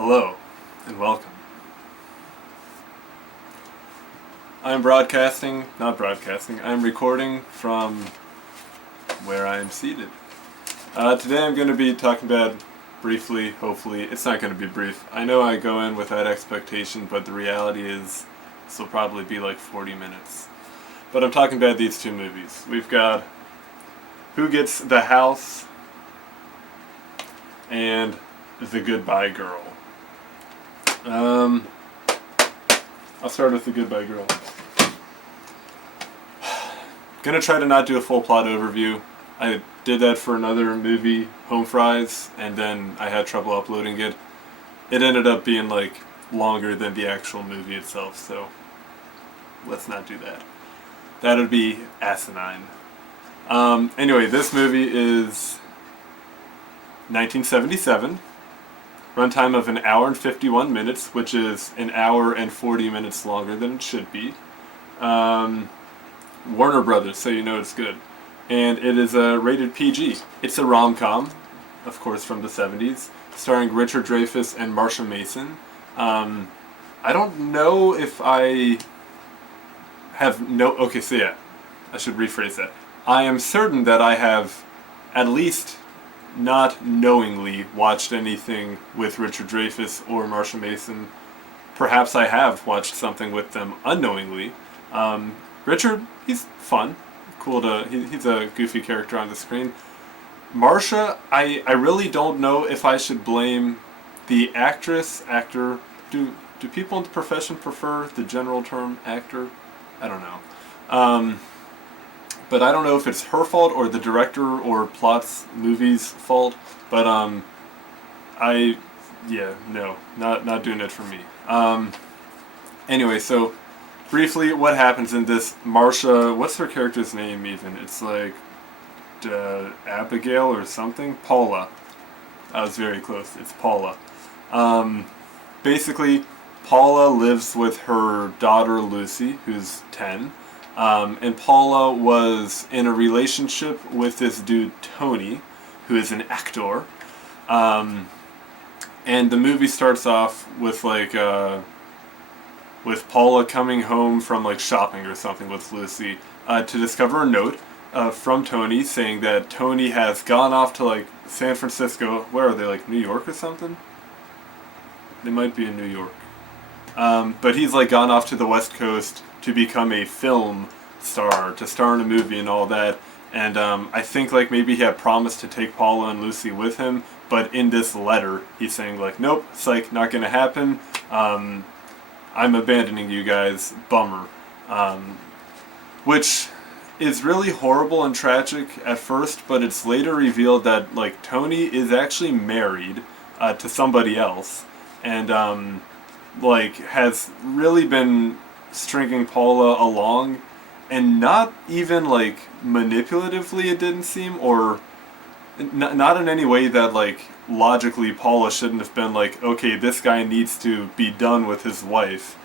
Hello, and welcome. I'm recording from where I am seated. Today I'm going to be talking about briefly, hopefully, it's not going to be brief. I know I go in without expectation, but the reality is this will probably be like 40 minutes. But I'm talking about these two movies. We've got Who Gets the House and The Goodbye Girl. I'll start with The Goodbye Girl. Gonna try to not do a full plot overview. I did that for another movie, Home Fries, and then I had trouble uploading it. It ended up being like longer than the actual movie itself, so let's not do that. That would be asinine. Anyway, this movie is 1977. Runtime of an hour and 51 minutes, which is an hour and 40 minutes longer than it should be. Warner Brothers, so you know it's good. And it is rated PG. It's a rom-com, of course, from the 70s, starring Richard Dreyfuss and Marsha Mason. I don't know if I have no... Okay, so yeah, I should rephrase that. I am certain that I have at least not knowingly watched anything with Richard Dreyfuss or Marsha Mason. Perhaps I have watched something with them unknowingly. Richard, he's fun. Cool he's a goofy character on the screen. Marsha, I really don't know if I should blame the actor. Do people in the profession prefer the general term actor? I don't know. But I don't know if it's her fault or the director or plot's movie's fault. But not doing it for me. Anyway, so briefly, what happens in this? Marsha, what's her character's name even? It's like Abigail or something. Paula. I was very close. It's Paula. Basically, Paula lives with her daughter Lucy, who's 10. And Paula was in a relationship with this dude Tony, who is an actor. And the movie starts off with with Paula coming home from like shopping or something with Lucy to discover a note from Tony saying that Tony has gone off to like San Francisco. Where are they? Like New York or something? They might be in New York. But he's like gone off to the West Coast to become a film star, to star in a movie and all that. And I think like maybe he had promised to take Paula and Lucy with him, but in this letter he's saying like, nope, it's like not gonna happen. I'm abandoning you guys, bummer. Which is really horrible and tragic at first, but it's later revealed that like Tony is actually married to somebody else, and like has really been stringing Paula along, and not even like manipulatively, it didn't seem, or not in any way that like logically Paula shouldn't have been like, okay, this guy needs to be done with his wife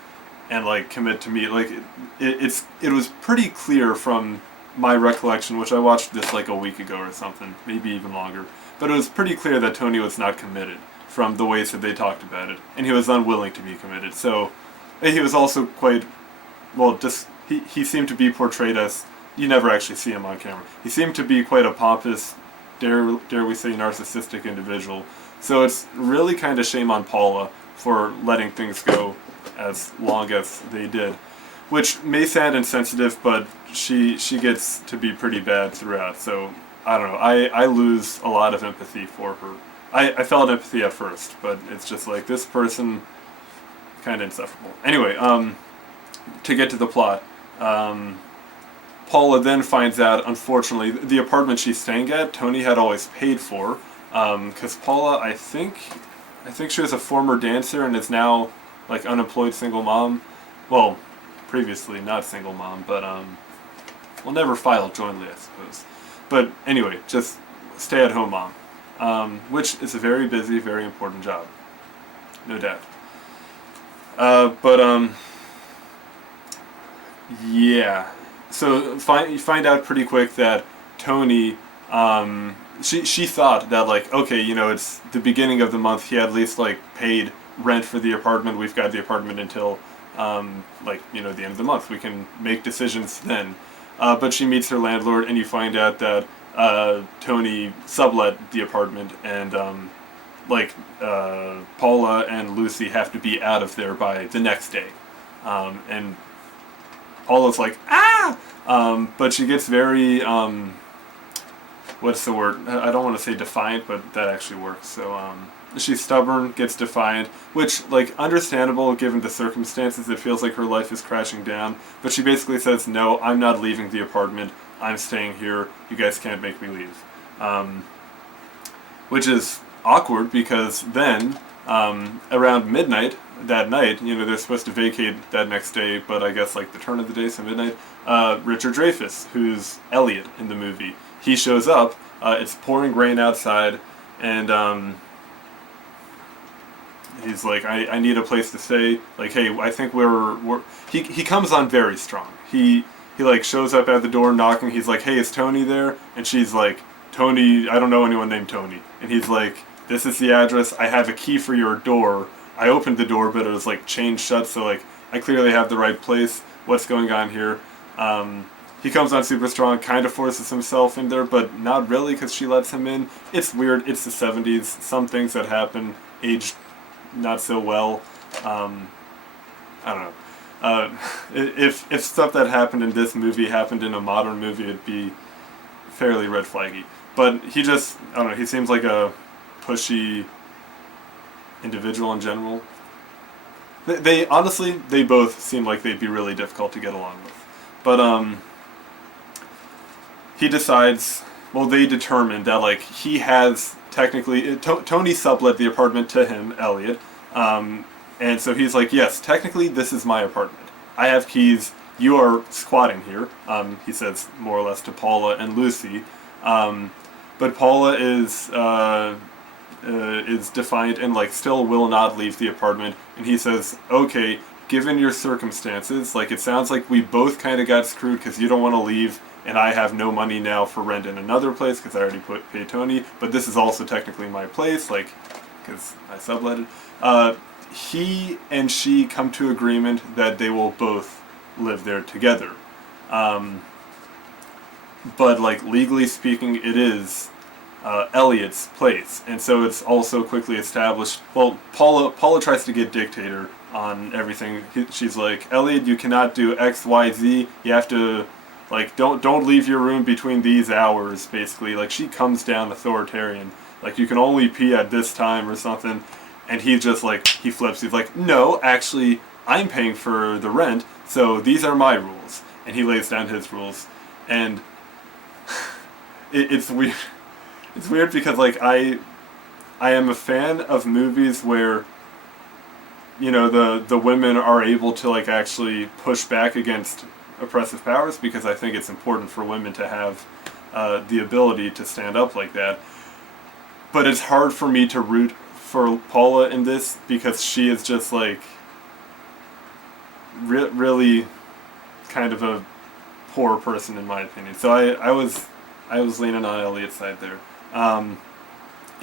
and like commit to me. Like it was pretty clear from my recollection, which I watched this like a week ago or something, maybe even longer, but it was pretty clear that Tony was not committed from the ways that they talked about it, and he was unwilling to be committed. So he was also quite, well, just he seemed to be portrayed as, you never actually see him on camera, he seemed to be quite a pompous, dare we say, narcissistic individual. So it's really kind of shame on Paula for letting things go as long as they did, which may sound insensitive, but she gets to be pretty bad throughout. So I don't know, I lose a lot of empathy for her. I felt empathy at first, but it's just like, this person, kind of insufferable. Anyway, to get to the plot, Paula then finds out, unfortunately, the apartment she's staying at, Tony had always paid for, because Paula, I think she was a former dancer and is now like unemployed single mom. Well, previously not single mom, but well, never filed jointly, I suppose. But anyway, just stay-at-home mom. Which is a very busy, very important job, no doubt. Yeah. So you find out pretty quick that Tony, she thought that like, okay, you know, it's the beginning of the month, he at least like paid rent for the apartment. We've got the apartment until the end of the month. We can make decisions then. But she meets her landlord, and you find out that Tony sublet the apartment, and Paula and Lucy have to be out of there by the next day. And Paula's like, ah! But she gets very, what's the word? I don't want to say defiant, but that actually works. So she's stubborn, gets defiant, which, understandable given the circumstances. It feels like her life is crashing down. But she basically says, no, I'm not leaving the apartment. I'm staying here. You guys can't make me leave. Which is awkward because then, around midnight that night, they're supposed to vacate that next day, but I guess the turn of the day, so midnight, Richard Dreyfuss, who's Elliot in the movie, he shows up. It's pouring rain outside, and he's like, I need a place to stay. Hey, I think he comes on very strong. He shows up at the door knocking. He's like, hey, is Tony there? And she's like, Tony, I don't know anyone named Tony. And he's like, this is the address. I have a key for your door. I opened the door, but it was chained shut, so I clearly have the right place. What's going on here? He comes on super strong, kind of forces himself in there, but not really because she lets him in. It's weird. It's the 70s. Some things that happen aged not so well. I don't know. If stuff that happened in this movie happened in a modern movie, it'd be fairly red flaggy. But he just, I don't know, he seems like a pushy individual in general. They honestly, they both seem like they'd be really difficult to get along with. But he decides, they determined that he has technically, Tony sublet the apartment to him, Elliot, and so he's like, yes, technically this is my apartment. I have keys. You are squatting here. He says more or less to Paula and Lucy, but Paula is defiant and still will not leave the apartment. And he says, okay, given your circumstances, it sounds like we both kind of got screwed because you don't want to leave, and I have no money now for rent in another place because I already paid Tony, but this is also technically my place, because I subletted. He and she come to agreement that they will both live there together. But legally speaking, it is Elliot's place, and so it's also quickly established. Well, Paula tries to get dictator on everything. She's like, Elliot, you cannot do X, Y, Z. You have to don't leave your room between these hours. Basically, she comes down authoritarian. You can only pee at this time or something, and he just he flips. He's like, no, actually, I'm paying for the rent, so these are my rules, and he lays down his rules, and it's weird. It's weird because I am a fan of movies where the women are able to actually push back against oppressive powers, because I think it's important for women to have the ability to stand up like that. But it's hard for me to root for Paula in this because she is just really kind of a poor person in my opinion. So I was leaning on Elliot's side there. And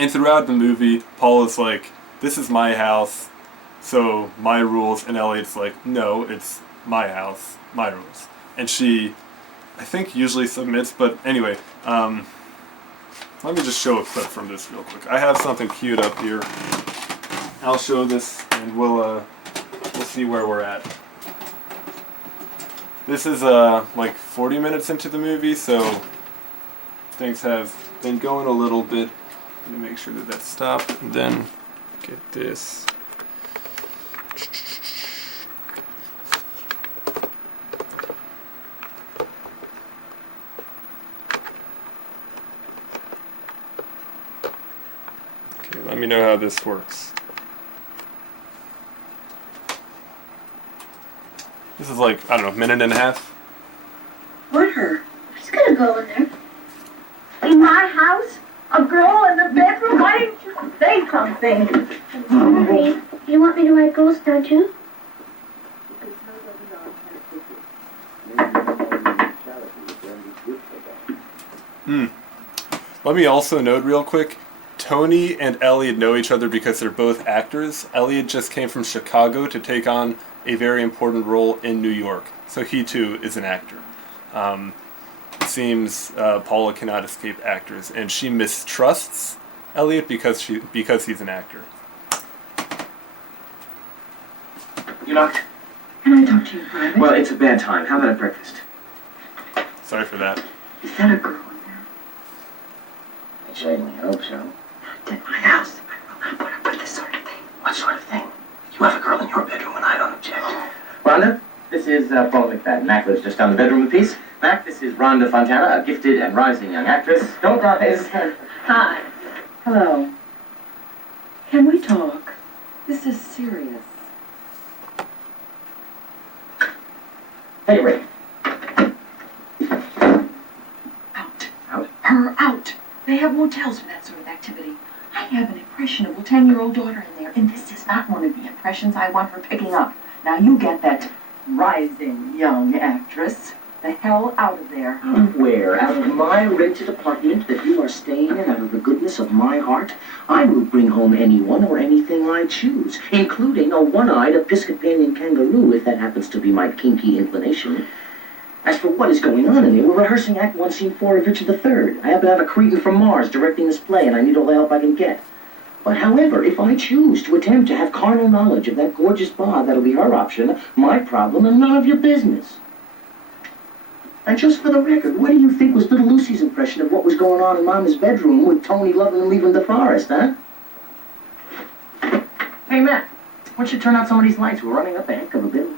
throughout the movie, Paula's like, this is my house, so my rules, and Elliot's like, no, it's my house, my rules. And she, I think, usually submits, but anyway, let me just show a clip from this real quick. I have something queued up here. I'll show this, and we'll see where we're at. This is like 40 minutes into the movie, so things have been going a little bit. Let me make sure that that's stopped, and then get this. Okay, let me know how this works. This is like, I don't know, a minute and a half. What her? Who's gonna go in there? In my house? A girl in the bedroom? Why didn't you say something? Sorry. You want me to write rules, don't you? Let me also note real quick, Tony and Elliot know each other because they're both actors. Elliot just came from Chicago to take on a very important role in New York, so he too is an actor. It seems Paula cannot escape actors, and she mistrusts Elliot because he's an actor. You knocked? Can I talk to you private? Well, it's a bad time. How about a breakfast? Sorry for that. Is that a girl in there? I certainly hope so. Not in my house. I will not put up with this sort of thing. What sort of thing? You have a girl in your bedroom and I don't object. Rhonda, this is Paul McFadden. Mac lives just down the bedroom a piece. Mac, this is Rhonda Fontana, a gifted and rising young actress. Don't rise. Hi. Hello. Can we talk? This is serious. Hey, Ray. Out. Out? Her out. They have motels for that sort of activity. I have an impressionable 10-year-old daughter in there, and this is not one of the impressions I want her picking up. Now you get that rising young actress the hell out of there. Out of where? Out of my rented apartment that you are staying in out of the goodness of my heart? I will bring home anyone or anything I choose, including a one-eyed Episcopalian kangaroo if that happens to be my kinky inclination. As for what is going on in there, we're rehearsing Act 1, Scene 4 of Richard III. I happen to have a cretin from Mars directing this play, and I need all the help I can get. But however, if I choose to attempt to have carnal knowledge of that gorgeous bar, that'll be her option, my problem, and none of your business. And just for the record, what do you think was little Lucy's impression of what was going on in Mama's bedroom with Tony loving and leaving the forest, huh? Hey, Matt, why don't you turn out some of these lights? We're running up a heck of a bill.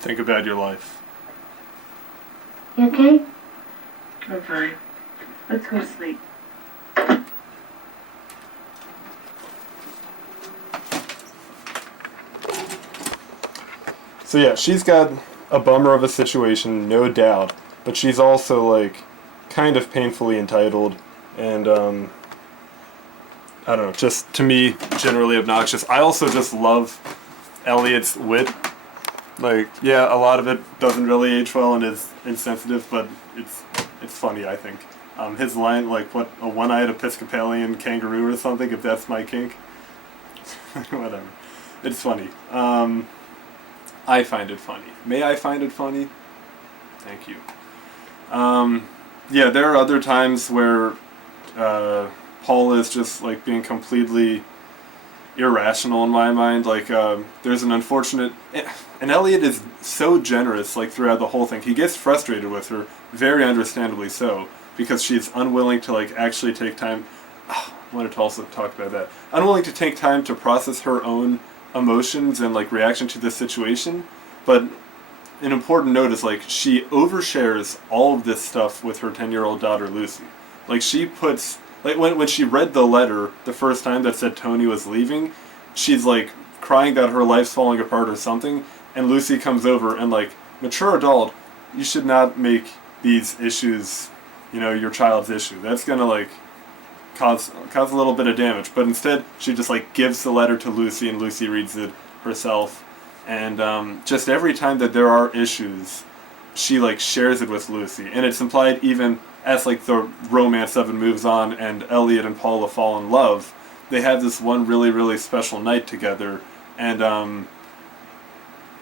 Think about your life. You okay? I'm fine. Let's go to sleep. So yeah, she's got a bummer of a situation, no doubt, but she's also like kind of painfully entitled and I don't know, just to me generally obnoxious. I also just love Elliot's wit. Like, yeah, a lot of it doesn't really age well and is insensitive, but it's funny, I think. His line, like, what, a one-eyed Episcopalian kangaroo or something, if that's my kink. Whatever. It's funny. I find it funny. May I find it funny? Thank you. Yeah, there are other times where Paul is just like being completely irrational in my mind. Like there's an unfortunate, and Elliot is so generous like throughout the whole thing. He gets frustrated with her, very understandably so, because she's unwilling to like actually take time. I wanted to also talk about that. Unwilling to take time to process her own emotions and like reaction to this situation, but an important note is like she overshares all of this stuff with her 10-year-old daughter Lucy. Like she puts like when she read the letter the first time that said Tony was leaving, she's like crying that her life's falling apart or something, and Lucy comes over and like, mature adult, you should not make these issues, you know, your child's issue. That's gonna like cause a little bit of damage, but instead she just like gives the letter to Lucy and Lucy reads it herself, and just every time that there are issues she like shares it with Lucy, and it's implied even as like the romance of it moves on and Elliot and Paula fall in love, they have this one really really special night together, and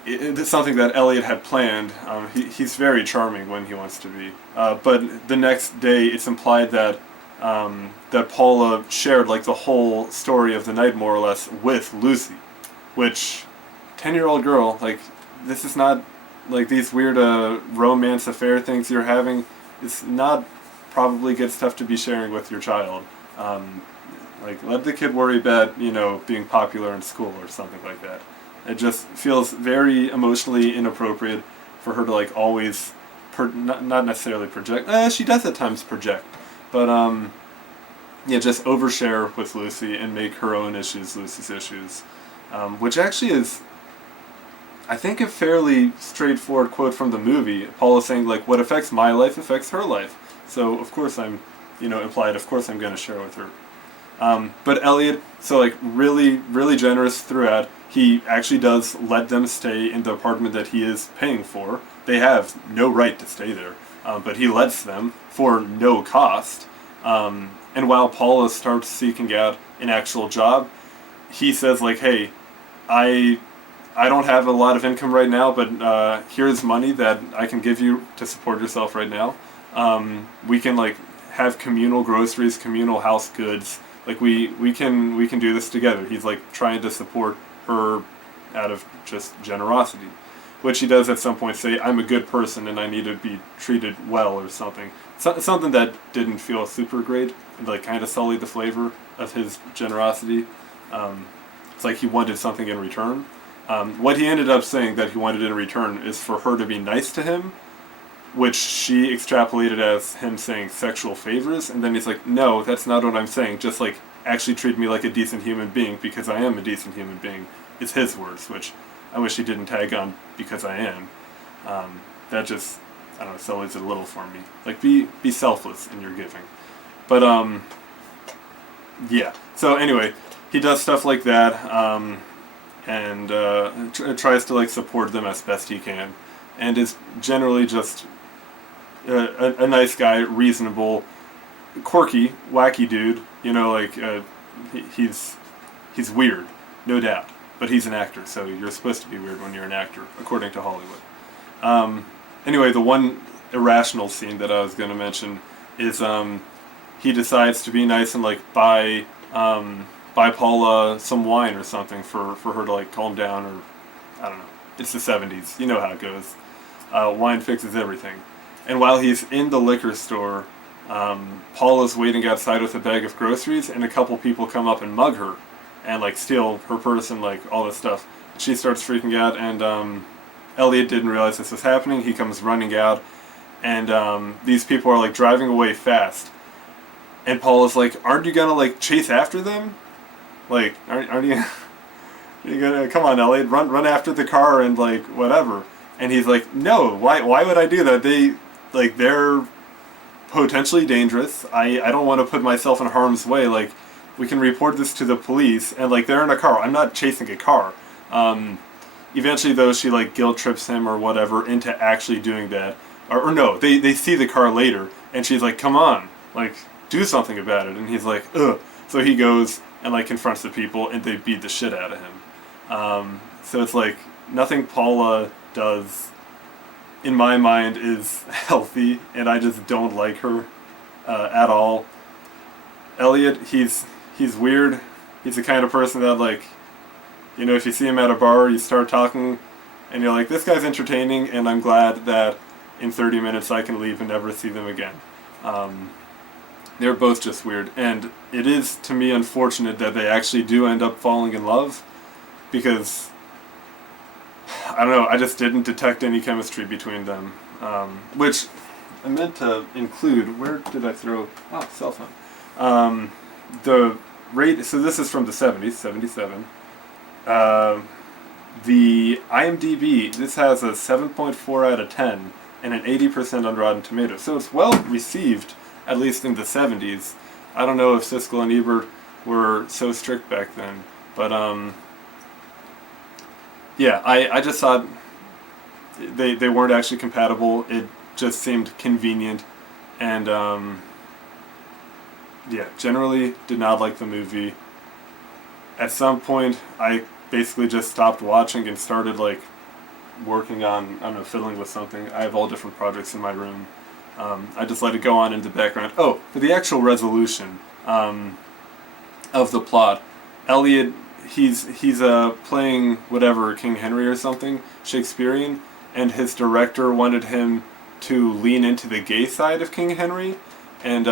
it's something that Elliot had planned. He's very charming when he wants to be, but the next day it's implied that that Paula shared like the whole story of the night more or less with Lucy, which 10-year-old girl, like this is not like these weird romance affair things you're having. It's not probably good stuff to be sharing with your child. Like let the kid worry about, you know, being popular in school or something like that. It just feels very emotionally inappropriate for her to like always not necessarily project. She does at times project, but yeah, just overshare with Lucy and make her own issues Lucy's issues, which actually is, I think, a fairly straightforward quote from the movie. Paul is saying like, what affects my life affects her life, so of course I'm, you know, implied, of course I'm going to share with her. But Elliot, so like really really generous throughout. He actually does let them stay in the apartment that he is paying for, they have no right to stay there, but he lets them for no cost. And while Paula starts seeking out an actual job, he says like, "Hey, I don't have a lot of income right now, but here's money that I can give you to support yourself right now. We can like have communal groceries, communal house goods. Like we can do this together." He's like trying to support her out of just generosity, which he does at some point say, "I'm a good person and I need to be treated well," or something. Something that didn't feel super great, and like kind of sullied the flavor of his generosity. It's like he wanted something in return. What he ended up saying that he wanted in return is for her to be nice to him, which she extrapolated as him saying sexual favors, and then he's like, "No, that's not what I'm saying, just like actually treat me like a decent human being because I am a decent human being," is his words, which I wish he didn't tag on "because I am." That just, I don't know, sullies it a little for me. Like, be selfless in your giving. But, yeah. So anyway, he does stuff like that, and tries to like support them as best he can, and is generally just a nice guy, reasonable, quirky, wacky dude. You know, like he's weird, no doubt, but he's an actor, so you're supposed to be weird when you're an actor, according to Hollywood. Anyway, the one irrational scene that I was going to mention is he decides to be nice and like buy Paula some wine or something for her to like calm down, or I don't know. It's the 70s. You know how it goes. Wine fixes everything. And while he's in the liquor store, Paula's waiting outside with a bag of groceries, and a couple people come up and mug her and like steal her purse and like all this stuff. She starts freaking out, and Elliot didn't realize this was happening. He comes running out, and these people are like driving away fast. And Paula's like, "Aren't you gonna like chase after them? Like, aren't you? You gonna come on, Elliot, run after the car and like whatever." And he's like, "No, why would I do that? They're potentially dangerous. I don't want to put myself in harm's way. Like, we can report this to the police, and like they're in a car. I'm not chasing a car." Eventually, though, she like guilt trips him or whatever into actually doing that. Or no, they see the car later, and she's like, "Come on, like do something about it." And he's like, "Ugh." So he goes and like confronts the people, and they beat the shit out of him. So it's like nothing Paula does, in my mind, is healthy, and I just don't like her at all. Elliot, he's weird. He's the kind of person that like, you know, if you see him at a bar, you start talking, and you're like, "This guy's entertaining, and I'm glad that in 30 minutes I can leave and never see them again." They're both just weird, and it is, to me, unfortunate that they actually do end up falling in love, because, I don't know, I just didn't detect any chemistry between them, which I meant to include. Where did I throw? Oh, cell phone. The rate, so this is from the 70s, 77. The IMDb, this has a 7.4 out of 10 and an 80% on Rotten Tomatoes, so it's well received, at least in the 70s. I don't know if Siskel and Ebert were so strict back then, but yeah, I just thought they weren't actually compatible. It just seemed convenient, and yeah, generally did not like the movie. At some point, I basically just stopped watching and started like working on, I don't know, fiddling with something. I have all different projects in my room. I just let it go on in the background. Oh, for the actual resolution of the plot, Elliot, he's playing whatever, King Henry or something, Shakespearean, and his director wanted him to lean into the gay side of King Henry, and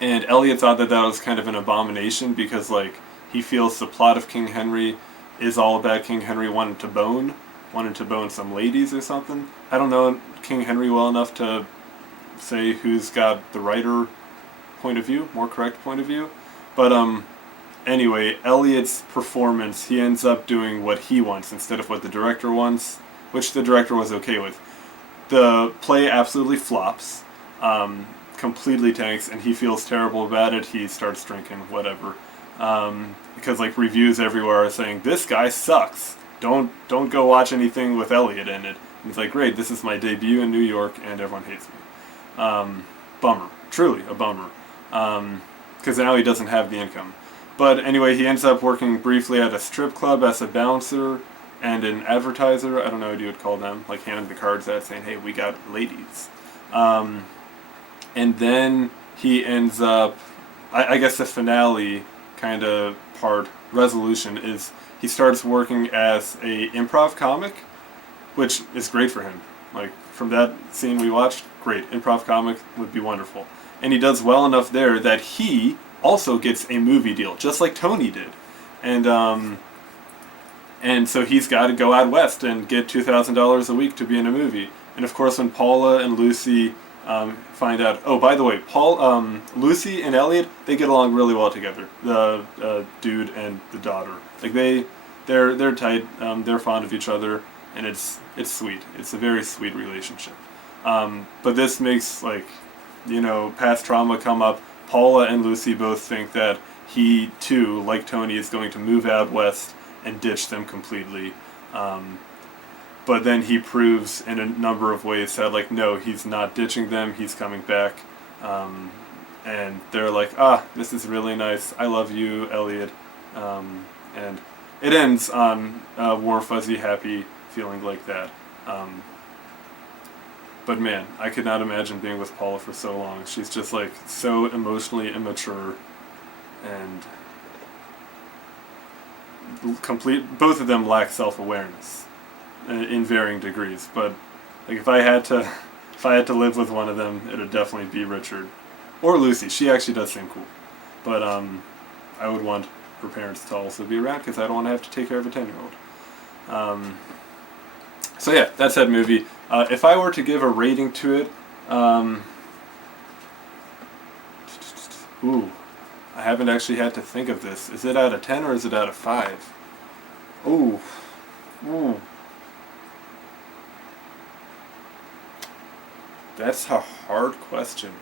Elliot thought that was kind of an abomination because like he feels the plot of King Henry is all about King Henry wanted to bone some ladies or something. I don't know King Henry well enough to say who's got the righter point of view, more correct point of view. But anyway, Elliot's performance, he ends up doing what he wants instead of what the director wants, which the director was okay with. The play absolutely flops, completely tanks, and he feels terrible about it. He starts drinking, whatever. Because like reviews everywhere are saying, "This guy sucks." don't go watch anything with Elliot in it. And he's like, great, this is my debut in New York, and everyone hates me. Bummer, truly a bummer, because now he doesn't have the income. But anyway, he ends up working briefly at a strip club as a bouncer and an advertiser. I don't know what you would call them, like handing the cards out saying, hey, we got ladies. And then he ends up, I guess the finale kind of part, resolution, is he starts working as a improv comic, which is great for him. Like, from that scene we watched, great. Improv comic would be wonderful. And he does well enough there that he also gets a movie deal, just like Tony did. And so he's got to go out west and get $2,000 a week to be in a movie. And of course, when Paula and Lucy find out, oh, by the way, Lucy and Elliot, they get along really well together. The dude and the daughter, like they're tight. They're fond of each other, and it's sweet. It's a very sweet relationship. But this makes, like, past trauma come up. Paula and Lucy both think that he too, like Tony, is going to move out west and ditch them completely. But then he proves in a number of ways that, like, no, he's not ditching them, he's coming back. And they're like, this is really nice, I love you, Elliot. And it ends on a warm, fuzzy, happy feeling like that. But man, I could not imagine being with Paula for so long. She's just, like, so emotionally immature and both of them lack self-awareness in varying degrees, but like if I had to live with one of them, it would definitely be Richard or Lucy. She actually does seem cool, but I would want her parents to also be around because I don't want to have to take care of a 10-year-old. So yeah, that's that movie. If I were to give a rating to it, I haven't actually had to think of this. Is it out of 10 or is it out of 5? Ooh. That's a hard question.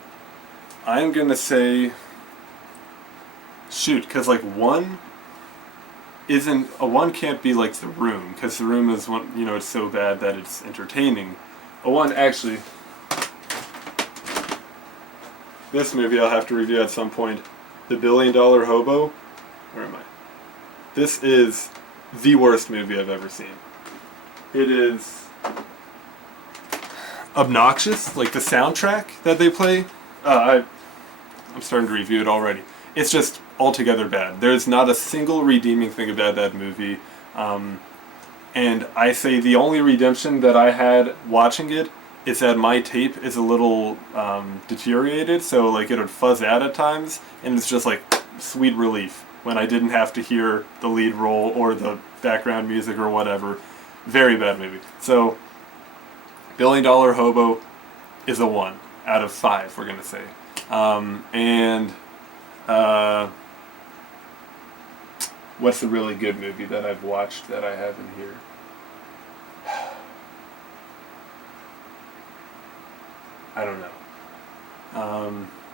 I'm gonna say, shoot, because like one can't be like The Room, because The Room is one, it's so bad that it's entertaining. A one, actually, this movie I'll have to review at some point. The $1 Billion Hobo. Where am I? This is the worst movie I've ever seen. It is obnoxious, like the soundtrack that they play. I'm starting to review it already. It's just altogether bad. There's not a single redeeming thing about that movie. And I say the only redemption that I had watching it is that my tape is a little deteriorated, so like it would fuzz out at times, and it's just like sweet relief when I didn't have to hear the lead role or the background music or whatever. Very bad movie. So, $1 Billion Hobo is a 1 out of 5, we're gonna say. What's a really good movie that I've watched that I have in here? I don't know.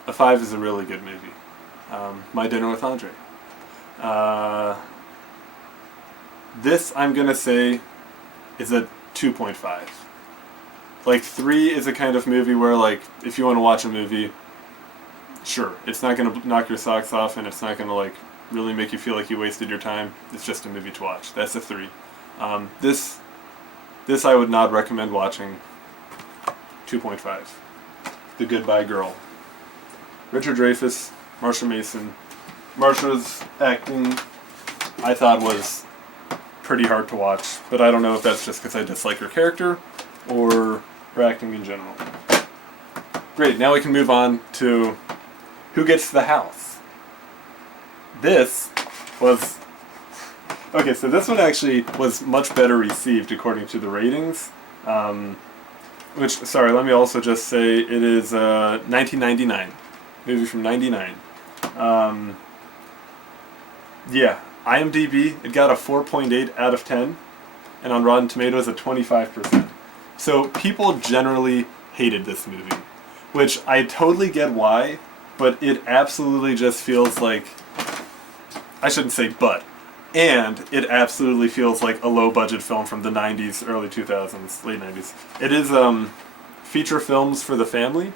A 5 is a really good movie. My Dinner with Andre. This, I'm gonna say, is a 2.5. Like, 3 is a kind of movie where, like, if you want to watch a movie, sure, it's not gonna knock your socks off, and it's not gonna, like, really make you feel like you wasted your time. It's just a movie to watch. That's a 3. This I would not recommend watching. 2.5. The Goodbye Girl. Richard Dreyfuss, Marsha Mason. Marsha's acting, I thought, was pretty hard to watch, but I don't know if that's just because I dislike her character or her acting in general. Great, now we can move on to Who Gets the House. This was... Okay, so this one actually was much better received according to the ratings. Sorry, let me also just say it is 1999. Movie from 99. Yeah, IMDb, it got a 4.8 out of 10, and on Rotten Tomatoes a 25%. So people generally hated this movie, which I totally get why, but it absolutely just feels like, I shouldn't say but, and it absolutely feels like a low-budget film from the 90s, early 2000s, late 90s. It is feature films for the family.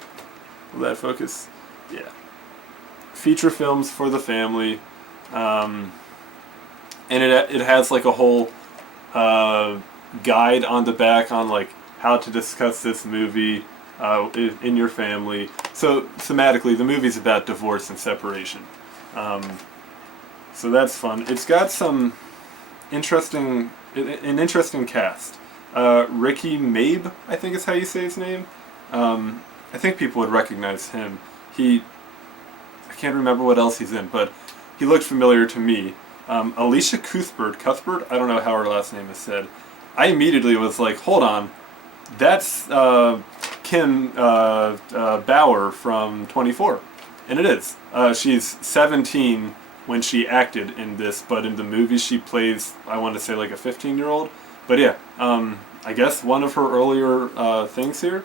Will that focus? Yeah. Feature films for the family. And it has like a whole guide on the back on like how to discuss this movie in your family. So thematically, the movie's about divorce and separation. So that's fun. It's got some an interesting cast. Ricky Mabe, I think is how you say his name. I think people would recognize him. I can't remember what else he's in, but he looked familiar to me. Alicia Cuthbert, I don't know how her last name is said. I immediately was like, hold on, that's Kim Bauer from 24. And it is. She's 17 when she acted in this, but in the movie she plays, I want to say like a 15-year-old. But yeah, I guess one of her earlier things here,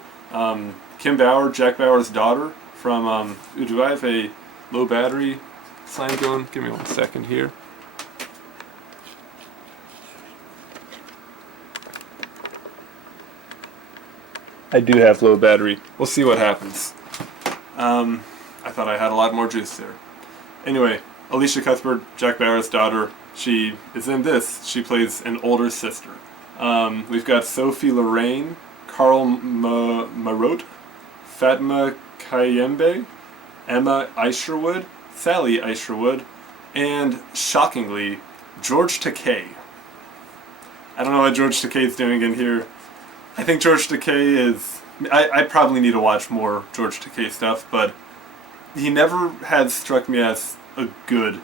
Kim Bauer, Jack Bauer's daughter from, do I have a low battery sign going? Give me 1 second here. I do have low battery. We'll see what happens. I thought I had a lot more juice there. Anyway, Alicia Cuthbert, Jack Bauer's daughter, she is in this. She plays an older sister. We've got Sophie Lorraine, Carl Marotte, Fatma Kayembe, Emma Isherwood, Sally Isherwood, and, shockingly, George Takei. I don't know what George Takei's doing in here. I think George Takei is... I probably need to watch more George Takei stuff, but he never has struck me as a good...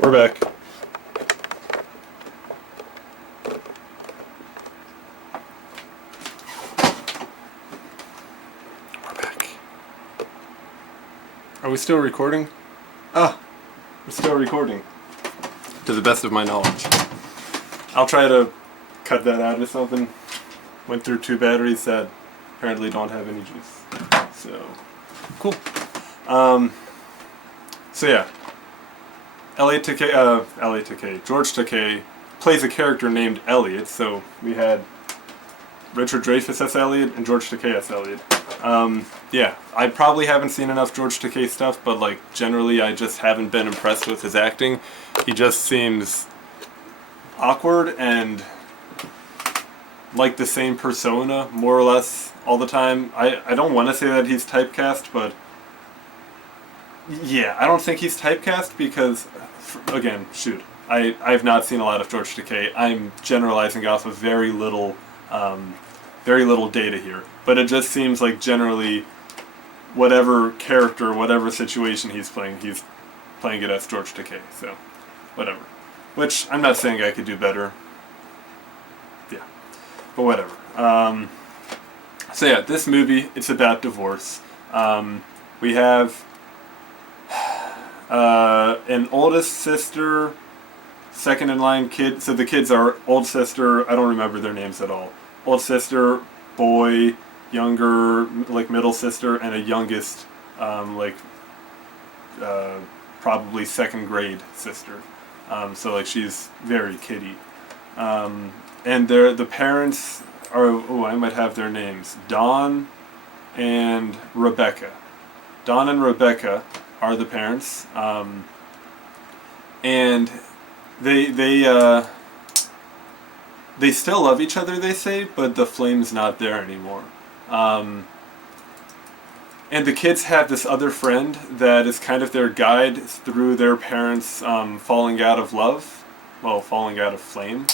We're back. We're back. Are we still recording? Ah, we're still recording. To the best of my knowledge. I'll try to cut that out or something. Went through 2 batteries that apparently don't have any juice. So, cool. So yeah. George Takei plays a character named Elliot, so we had Richard Dreyfuss as Elliot and George Takei as Elliot. Yeah, I probably haven't seen enough George Takei stuff, but like generally I just haven't been impressed with his acting. He just seems awkward and like the same persona, more or less, all the time. I don't want to say that he's typecast, but yeah, I don't think he's typecast because, again, shoot, I've not seen a lot of George Takei. I'm generalizing off of very little very little data here, but it just seems like generally whatever character, whatever situation he's playing it as George Takei, so whatever. Which, I'm not saying I could do better. Yeah, but whatever. So yeah, this movie, it's about divorce. We have an oldest sister, second in line kid, so the kids are old sister, I don't remember their names at all. Old sister, boy, younger, like middle sister, and a youngest, probably second grade sister. So like she's very kiddie. And the parents are, I might have their names, Dawn and Rebecca. Dawn and Rebecca are the parents, and they still love each other, they say, but the flame's not there anymore. And the kids have this other friend that is kind of their guide through their parents falling out of love, falling out of flame.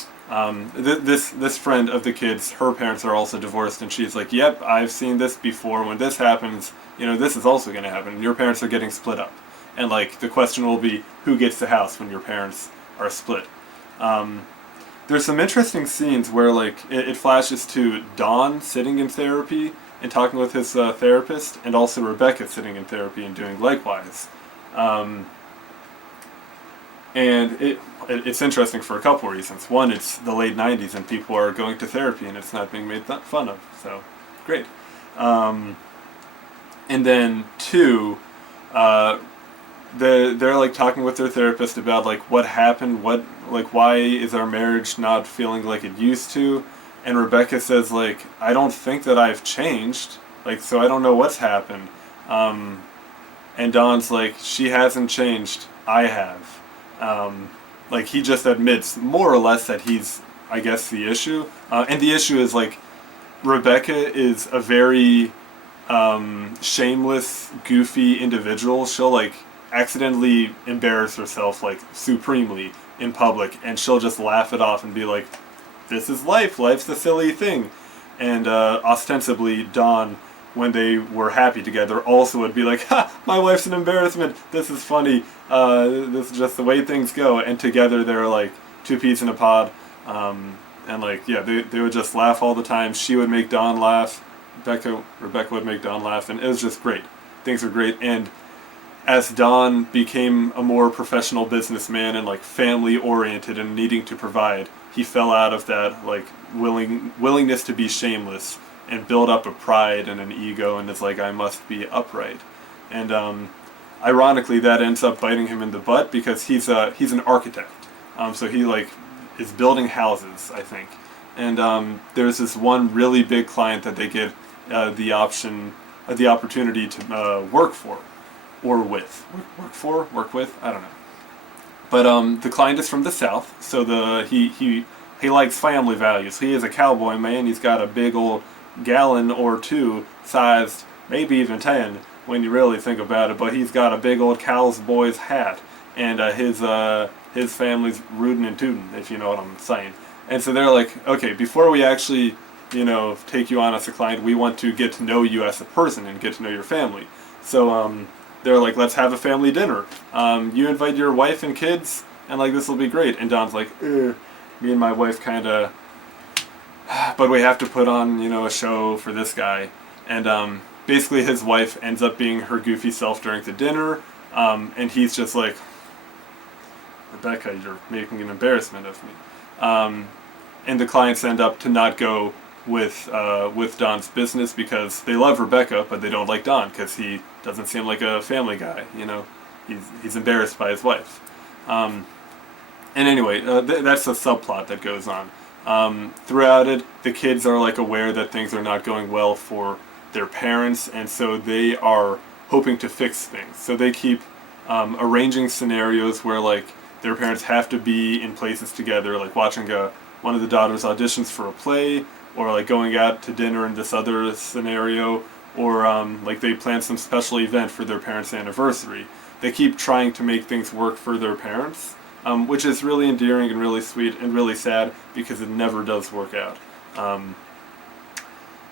This friend of the kids, her parents are also divorced, and she's like, yep, I've seen this before. When this happens, this is also going to happen. Your parents are getting split up. And like the question will be, who gets the house when your parents are split? There's some interesting scenes where like it flashes to Don sitting in therapy and talking with his therapist, and also Rebecca sitting in therapy and doing likewise. And it's interesting for a couple reasons. One, it's the late 90s and people are going to therapy and it's not being made fun of, so great. And then two, they're like talking with their therapist about like what happened, why is our marriage not feeling like it used to, and Rebecca says like, I don't think that I've changed, like, so I don't know what's happened. And Don's like, she hasn't changed, I have. Like he just admits more or less that he's, I guess, the issue. And the issue is like, Rebecca is a very shameless, goofy individual. She'll like accidentally embarrass herself like supremely in public, and she'll just laugh it off and be like, this is life, life's a silly thing. And ostensibly Don, when they were happy together, also would be like, ha, my wife's an embarrassment, this is funny, this is just the way things go. And together they're like two peas in a pod. And like, yeah, they would just laugh all the time. She would make Don laugh, Rebecca would make Don laugh, and it was just great. Things were great. And as Don became a more professional businessman and like family oriented and needing to provide, he fell out of that like willingness to be shameless and build up a pride and an ego, and it's like, I must be upright. And ironically, that ends up biting him in the butt because he's an architect. So he like is building houses, I think. And there's this one really big client that they get the opportunity to work for, or with. Work with? I don't know. But the client is from the South, so he likes family values. He is a cowboy man. He's got a big old gallon or two sized, maybe even 10 when you really think about it, but he's got a big old cowboy's hat, and his family's rootin' and tootin', if you know what I'm saying. And so they're like, okay, before we actually, take you on as a client, we want to get to know you as a person and get to know your family. So they're like, let's have a family dinner. You invite your wife and kids, and like this will be great. And Don's like, me and my wife kind of, but we have to put on, a show for this guy. And basically his wife ends up being her goofy self during the dinner, and he's just like, Rebecca, you're making an embarrassment of me. And the clients end up to not go with Don's business because they love Rebecca, but they don't like Don because he doesn't seem like a family guy. He's embarrassed by his wife. And anyway, that's a subplot that goes on. Throughout it, the kids are like aware that things are not going well for their parents, and so they are hoping to fix things. So they keep arranging scenarios where like their parents have to be in places together, like watching one of the daughters auditions for a play, or like going out to dinner in this other scenario, or like they plan some special event for their parents' anniversary. They keep trying to make things work for their parents, which is really endearing and really sweet and really sad because it never does work out.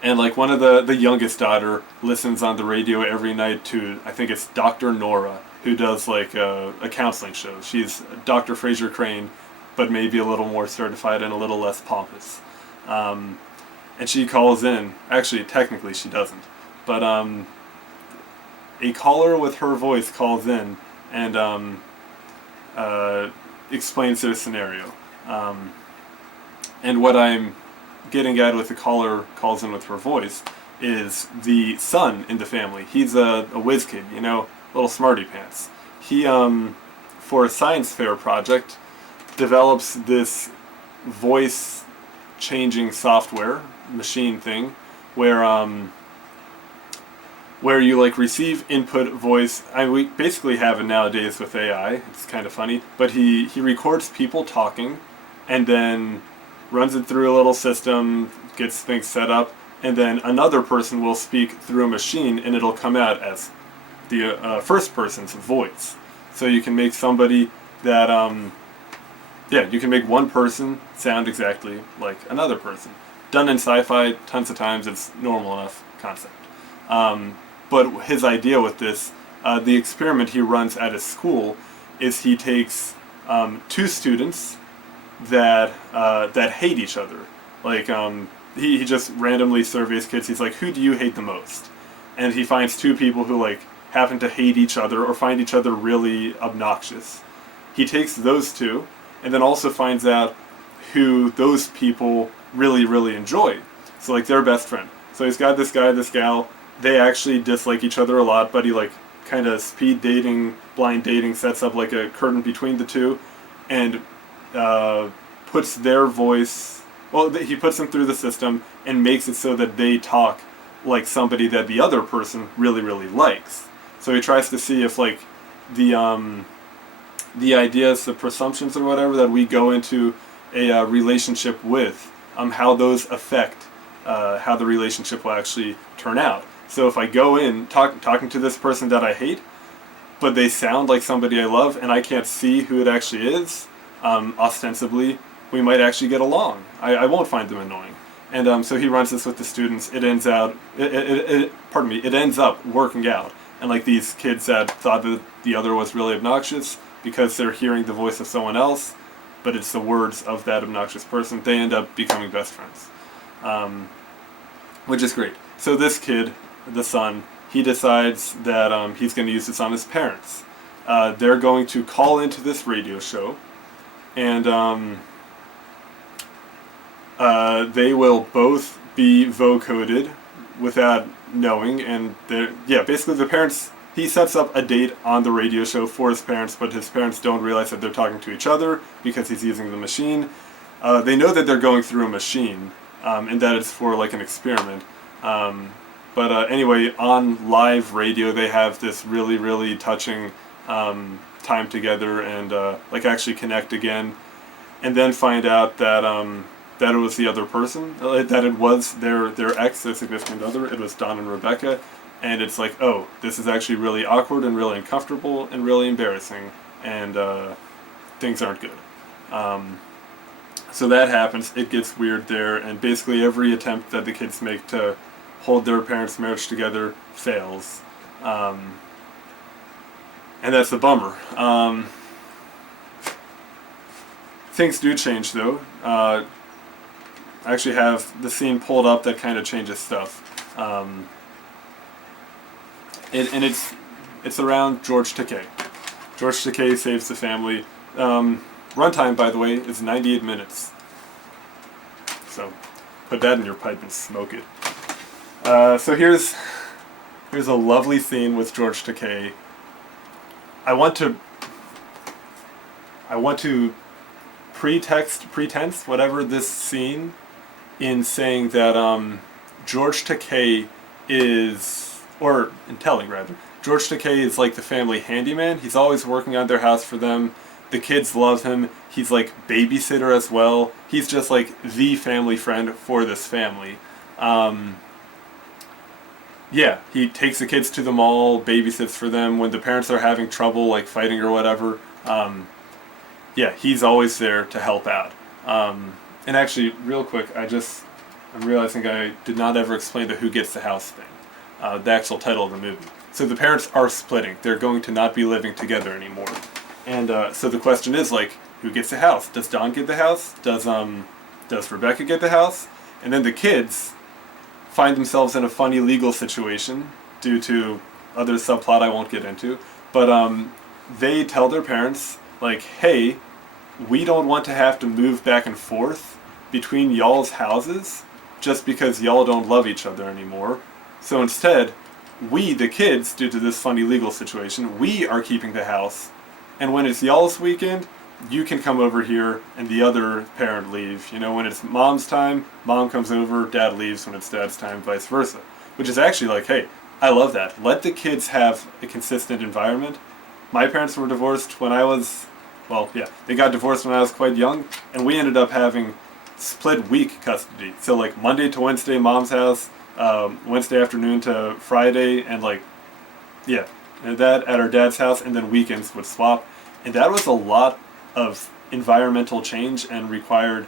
And like one of the youngest daughter listens on the radio every night to, I think it's Dr. Nora, who does like a counseling show. She's Dr. Fraser Crane, but maybe a little more certified and a little less pompous. And she calls in. Actually, technically she doesn't. But a caller with her voice calls in and explains their scenario. And what I'm getting at with the caller calls in with her voice is the son in the family. He's a whiz kid, you know, little smarty pants. He, for a science fair project, develops this voice changing software machine thing where you like receive input voice. We basically have it nowadays with AI. It's kind of funny, but he records people talking and then runs it through a little system, gets things set up, and then another person will speak through a machine and it'll come out as the first person's voice. So you can make somebody that you can make one person sound exactly like another person. Done in sci-fi tons of times. It's normal enough concept. But his idea with this, the experiment he runs at his school, is he takes two students that hate each other. Like he just randomly surveys kids. He's like, who do you hate the most? And he finds two people who like happen to hate each other or find each other really obnoxious. He takes those two and then also finds out who those people really, really enjoy. So like their best friend. So he's got this guy, this gal. They actually dislike each other a lot, but he like kind of speed dating, blind dating, sets up like a curtain between the two, and puts their voice. Well, he puts them through the system and makes it so that they talk like somebody that the other person really, really likes. So he tries to see if like the ideas, the presumptions or whatever that we go into a relationship with, how those affect how the relationship will actually turn out. So if I go in talking to this person that I hate, but they sound like somebody I love and I can't see who it actually is, ostensibly, we might actually get along. I won't find them annoying. And so he runs this with the students. It ends up working out. And like these kids that thought that the other was really obnoxious because they're hearing the voice of someone else, but it's the words of that obnoxious person, they end up becoming best friends. Which is great. So this kid, the son, he decides that he's going to use this on his parents. They're going to call into this radio show, and they will both be vocoded without knowing, and basically the parents, he sets up a date on the radio show for his parents, but his parents don't realize that they're talking to each other because he's using the machine. They know that they're going through a machine, and that it's for like an experiment. But anyway, on live radio, they have this really, really touching time together and like actually connect again, and then find out that that it was the other person, that it was their ex, their significant other. It was Don and Rebecca, and it's like, oh, this is actually really awkward and really uncomfortable and really embarrassing, and things aren't good. So that happens. It gets weird there, and basically every attempt that the kids make to hold their parents' marriage together fails. And that's a bummer. Things do change though. I actually have the scene pulled up that kind of changes stuff. It's around George Takei. George Takei saves the family. Runtime, by the way, is 98 minutes. So put that in your pipe and smoke it. So here's a lovely scene with George Takei. I want to pretense whatever this scene in saying that George Takei is, or in telling rather, George Takei is like the family handyman. He's always working on their house for them. The kids love him. He's like babysitter as well. He's just like the family friend for this family. Yeah, he takes the kids to the mall, babysits for them when the parents are having trouble, like fighting or whatever. Yeah, he's always there to help out. And actually, real quick, I I'm realizing I did not ever explain the who gets the house thing, the actual title of the movie. So the parents are splitting. They're going to not be living together anymore. And so the question is, like, who gets the house? Does Don get the house? Does Rebecca get the house? And then the kids find themselves in a funny legal situation due to other subplot I won't get into. But they tell their parents, like, hey, we don't want to have to move back and forth between y'all's houses just because y'all don't love each other anymore. So instead, we, the kids, due to this funny legal situation, we are keeping the house. And when it's y'all's weekend, you can come over here and the other parent leave. You know, when it's mom's time, mom comes over, dad leaves when it's dad's time, vice versa. Which is actually like, hey, I love that. Let the kids have a consistent environment. My parents were divorced when I was, well, yeah, they got divorced when I was quite young, and we ended up having split week custody. So like Monday to Wednesday, mom's house, Wednesday afternoon to Friday, and like, yeah, and that at our dad's house, and then weekends would swap. And that was a lot of environmental change and required,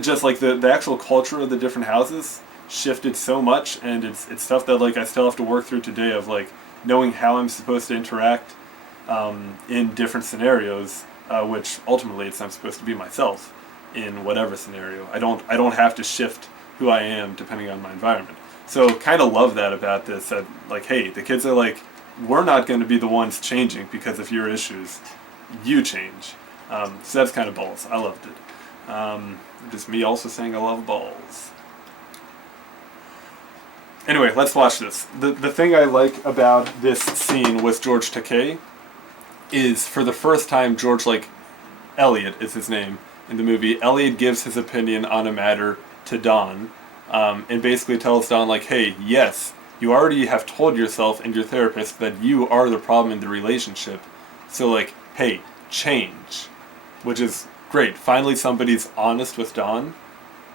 just like the actual culture of the different houses shifted so much, and it's stuff that like I still have to work through today of like knowing how I'm supposed to interact in different scenarios, which ultimately I'm supposed to be myself in whatever scenario. I don't have to shift who I am depending on my environment. So kind of love that about this, that like, hey, the kids are like, we're not going to be the ones changing because of your issues. You change. So that's kind of balls. I loved it. Just me also saying I love balls. Anyway, let's watch this. The thing I like about this scene with George Takei is, for the first time, George, like, Elliot is his name in the movie, Elliot gives his opinion on a matter to Don, and basically tells Don, like, hey, yes, you already have told yourself and your therapist that you are the problem in the relationship, so, like, hey, change. Which is great. Finally somebody's honest with Don,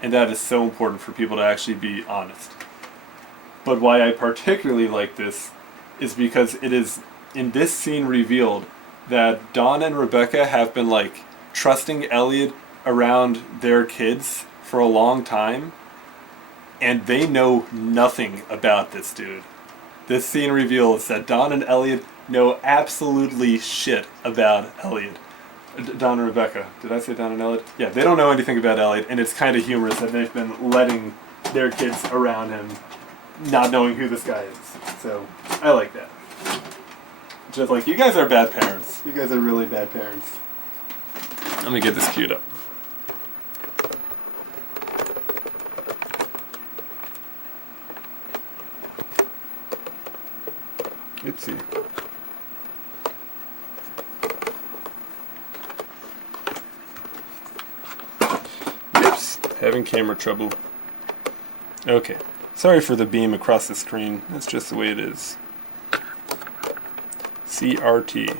and that is so important for people to actually be honest. But why I particularly like this is because it is in this scene revealed that Don and Rebecca have been like trusting Elliot around their kids for a long time, and they know nothing about this dude. This scene reveals that Don and Elliot know absolutely shit about Elliot. Don and Rebecca. Did I say Don and Elliot? Yeah, they don't know anything about Elliot, and it's kind of humorous that they've been letting their kids around him not knowing who this guy is. So, I like that. Just like, you guys are bad parents. You guys are really bad parents. Let me get this queued up. Oopsie. Oops, having camera trouble. Okay. Sorry for the beam across the screen. That's just the way it is. CRT.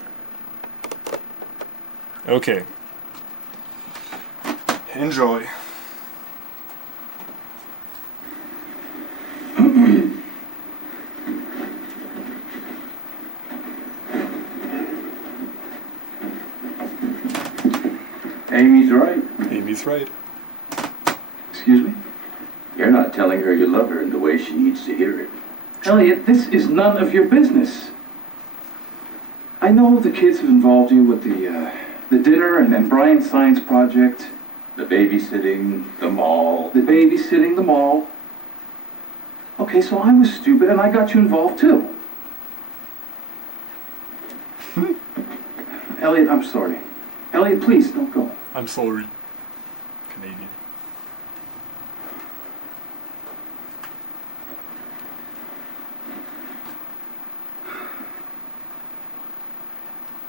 Okay. Enjoy. Amy's right. Amy's right. Excuse me? You're not telling her you love her in the way she needs to hear it. Elliot, this is none of your business. I know the kids have involved you with the dinner and Brian's science project. The babysitting, the mall. The babysitting, the mall. Okay, so I was stupid and I got you involved too. Elliot, I'm sorry. Elliot, please, don't go. I'm sorry. Canadian.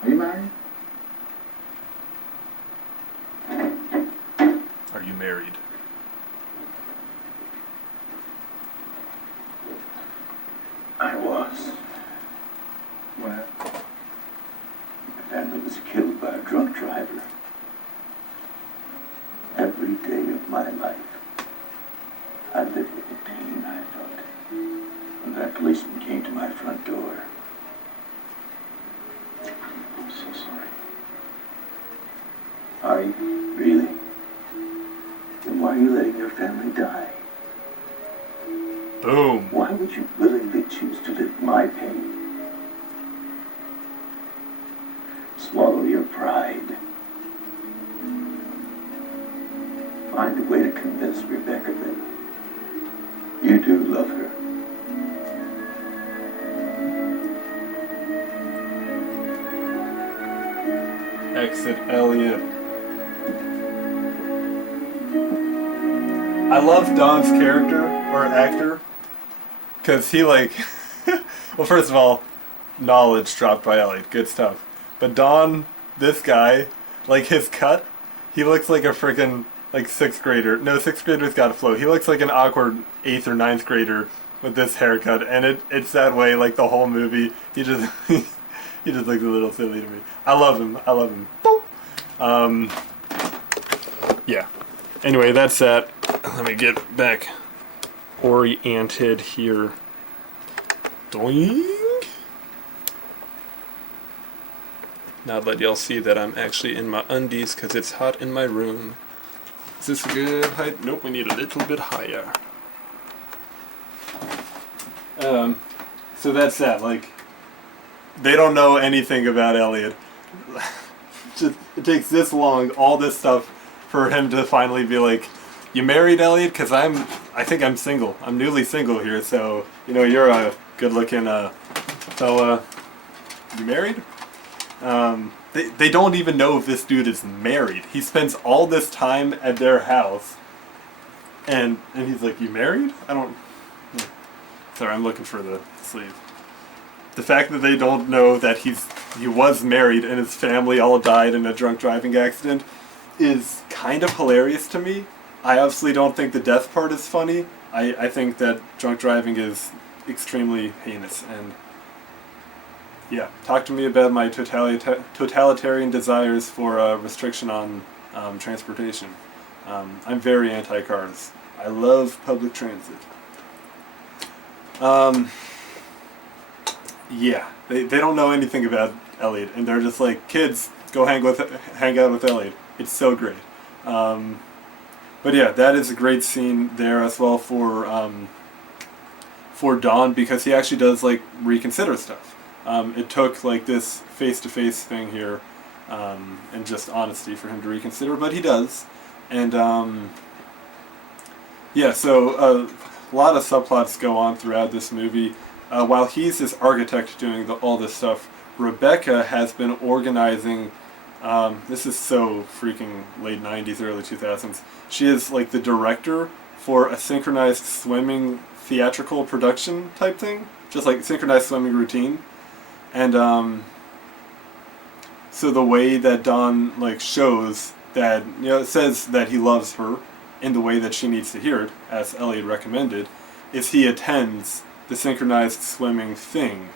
Are you married? Are you married? I was. Well, My family was killed by a drunk driver. Every day of my life, I lived with the pain I felt when that policeman came to my front door. I'm so sorry. Are you? Really? Then why are you letting your family die? Boom. Why would you willingly choose to live my pain? Swallow your pride. Find a way to convince Rebecca that you do love her. Exit Elliot. I love Don's character, or actor, because he like, well, first of all, knowledge dropped by Elliot, good stuff. But Don, this guy, like his cut, he looks like a freaking like 6th grader. No, 6th grader's got a flow. He looks like an awkward 8th or 9th grader with this haircut, and it's that way like the whole movie. He just he just looks a little silly to me. I love him. I love him. Boop. Yeah. Anyway, that's that. Let me get back oriented here. Doing. Now let y'all see that I'm actually in my undies because it's hot in my room. Is this a good height? Nope, we need a little bit higher. So that's that. Like, they don't know anything about Elliot. Just, it takes this long, all this stuff, for him to finally be like, "You married, Elliot?" Because I think I'm single. I'm newly single here, so, you know, you're a good-looking fella. You married? They don't even know if this dude is married. He spends all this time at their house, and he's like, "You married?" I don't... Sorry, I'm looking for the sleeve. The fact that they don't know that he was married and his family all died in a drunk driving accident is kind of hilarious to me. I obviously don't think the death part is funny. I think that drunk driving is extremely heinous, and yeah, talk to me about my totalitarian desires for restriction on transportation. I'm very anti-cars. I love public transit. Yeah, they don't know anything about Elliot, and they're just like, "Kids, go hang out with Elliot. It's so great." But yeah, that is a great scene there as well for Don, because he actually does like reconsider stuff. It took like this face-to-face thing here, and just honesty for him to reconsider, but he does. And yeah, so a lot of subplots go on throughout this movie. While he's this architect doing all this stuff, Rebecca has been organizing. This is so freaking late 90s, early 2000s. She is like the director for a synchronized swimming theatrical production type thing, just like synchronized swimming routine. And so the way that Don like shows that, you know, it says that he loves her in the way that she needs to hear it, as Elliot recommended, is he attends the synchronized swimming thing,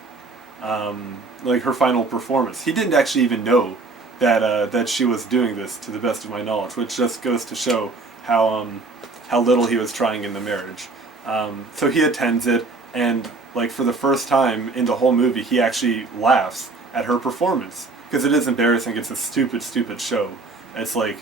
like her final performance. He didn't actually even know that she was doing this, to the best of my knowledge, which just goes to show how little he was trying in the marriage. So he attends it, and like for the first time in the whole movie, he actually laughs at her performance, because it is embarrassing. It's a stupid show. It's like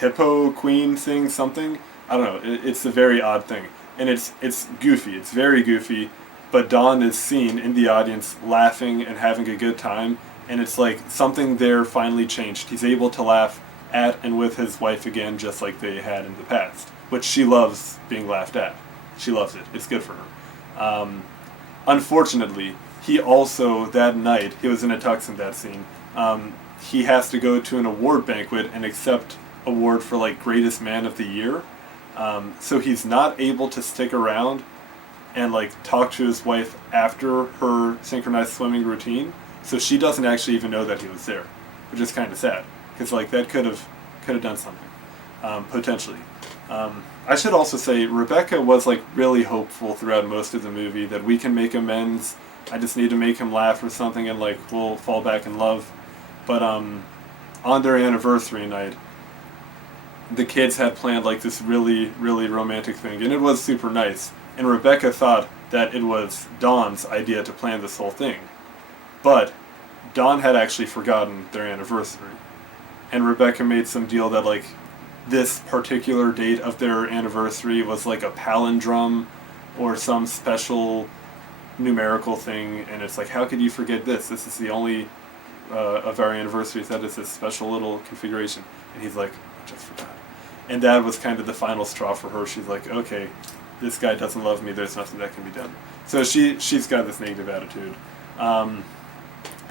Hippo Queen sings something. I don't know. It's a very odd thing, and it's goofy. It's very goofy, but Don is seen in the audience laughing and having a good time, and it's like something there finally changed. He's able to laugh at and with his wife again, just like they had in the past, which she loves being laughed at. She loves it. It's good for her. Unfortunately, he also, that night, he was in a tux in that scene, he has to go to an award banquet and accept award for like greatest man of the year. So he's not able to stick around and like talk to his wife after her synchronized swimming routine. So she doesn't actually even know that he was there, which is kind of sad, because like that could have done something, potentially. I should also say Rebecca was like really hopeful throughout most of the movie that we can make amends. I just need to make him laugh or something, and like we'll fall back in love. But on their anniversary night, the kids had planned like this really romantic thing, and it was super nice. And Rebecca thought that it was Don's idea to plan this whole thing, but Don had actually forgotten their anniversary, and Rebecca made some deal that like this particular date of their anniversary was like a palindrome, or some special numerical thing, and it's like, how could you forget this? This is the only of our anniversaries that is this special little configuration. And he's like, I just forgot. And that was kind of the final straw for her. She's like, okay, this guy doesn't love me, there's nothing that can be done. So she's got this negative attitude.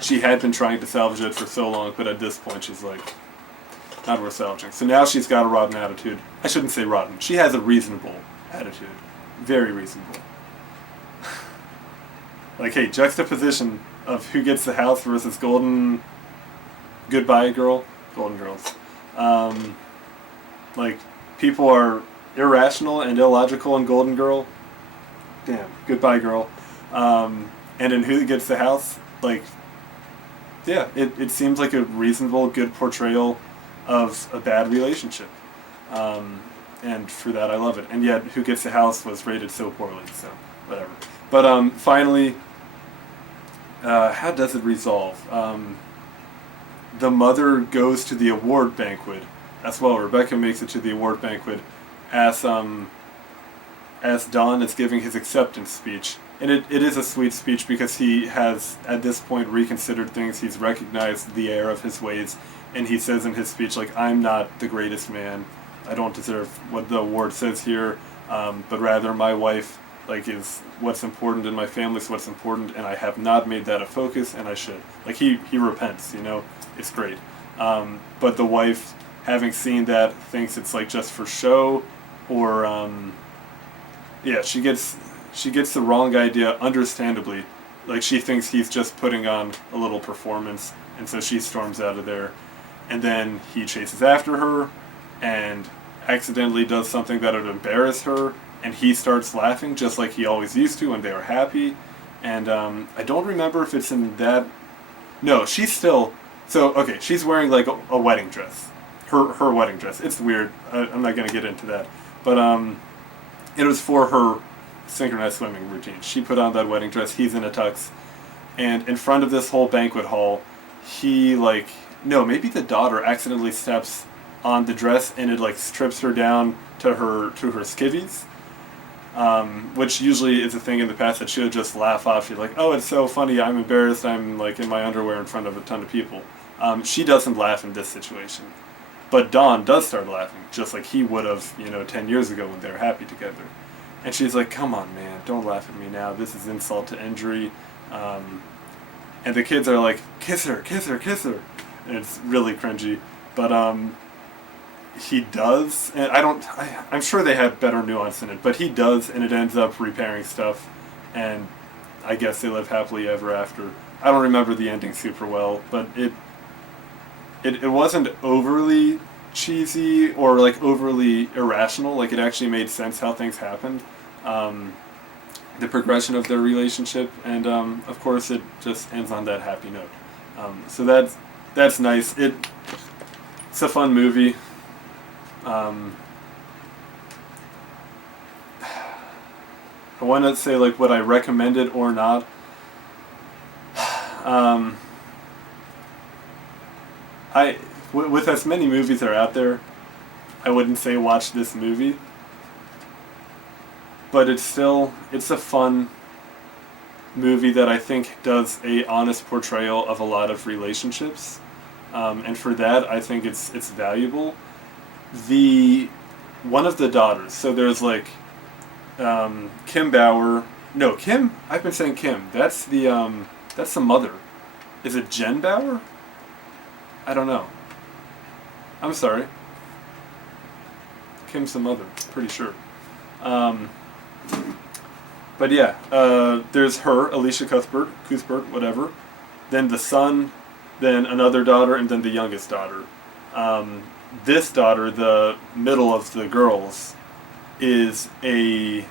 She had been trying to salvage it for so long, but at this point she's like, not worth salvaging. So now she's got a rotten attitude. I shouldn't say rotten. She has a reasonable attitude. Very reasonable. Like, hey, juxtaposition of Who Gets the House versus Goodbye Girl. Golden Girls. Like, people are irrational and illogical in Golden Girl. Damn, Goodbye Girl. And in Who Gets the House, like, yeah, it seems like a reasonable, good portrayal of a bad relationship. And for that, I love it. And yet, Who Gets the House was rated so poorly, so whatever. But finally, how does it resolve? The mother goes to the award banquet as well. Rebecca makes it to the award banquet as Don is giving his acceptance speech. And it is a sweet speech because he has, at this point, reconsidered things. He's recognized the error of his ways. And he says in his speech, like, I'm not the greatest man. I don't deserve what the award says here. But rather, my wife, like, is what's important in my family is what's important. And I have not made that a focus, and I should. Like, he repents, you know. It's great. But the wife, having seen that, thinks it's, like, just for show. Or, yeah, she gets the wrong idea, understandably. Like, she thinks he's just putting on a little performance, and so she storms out of there. And then he chases after her, and accidentally does something that would embarrass her, and he starts laughing just like he always used to when they were happy. And I don't remember if it's in that... No, she's still... So, okay, she's wearing, like, a wedding dress. Her wedding dress. It's weird. I'm not going to get into that. But it was for her synchronized swimming routine. She put on that wedding dress. He's in a tux. And in front of this whole banquet hall, he, like... No, maybe the daughter accidentally steps on the dress and it, like, strips her down to her skivvies. Which usually is a thing in the past that she would just laugh off. She's like, oh, it's so funny, I'm embarrassed, I'm, like, in my underwear in front of a ton of people. She doesn't laugh in this situation. But Dawn does start laughing, just like he would have, 10 years ago when they were happy together. And she's like, come on, man, don't laugh at me now, this is insult to injury. And the kids are like, kiss her, kiss her, kiss her. And it's really cringy. But he does, and I'm sure they had better nuance in it, but he does, and it ends up repairing stuff, and I guess they live happily ever after. I don't remember the ending super well, but it wasn't overly cheesy or, like, overly irrational. Like, it actually made sense how things happened. The progression of their relationship, and of course it just ends on that happy note. So that's nice. It's a fun movie. I want to say, like, would I recommend it or not? With as many movies that are out there, I wouldn't say watch this movie. But it's a fun movie that I think does a honest portrayal of a lot of relationships. And for that, I think it's valuable. One of the daughters, so there's, like, Kim Bauer. No, Kim? I've been saying Kim. That's the mother. Is it Jen Bauer? I don't know. I'm sorry. Kim's the mother, pretty sure. But yeah, there's her, Alicia Cuthbert, whatever. Then the son, then another daughter, and then the youngest daughter. This daughter, the middle of the girls, is a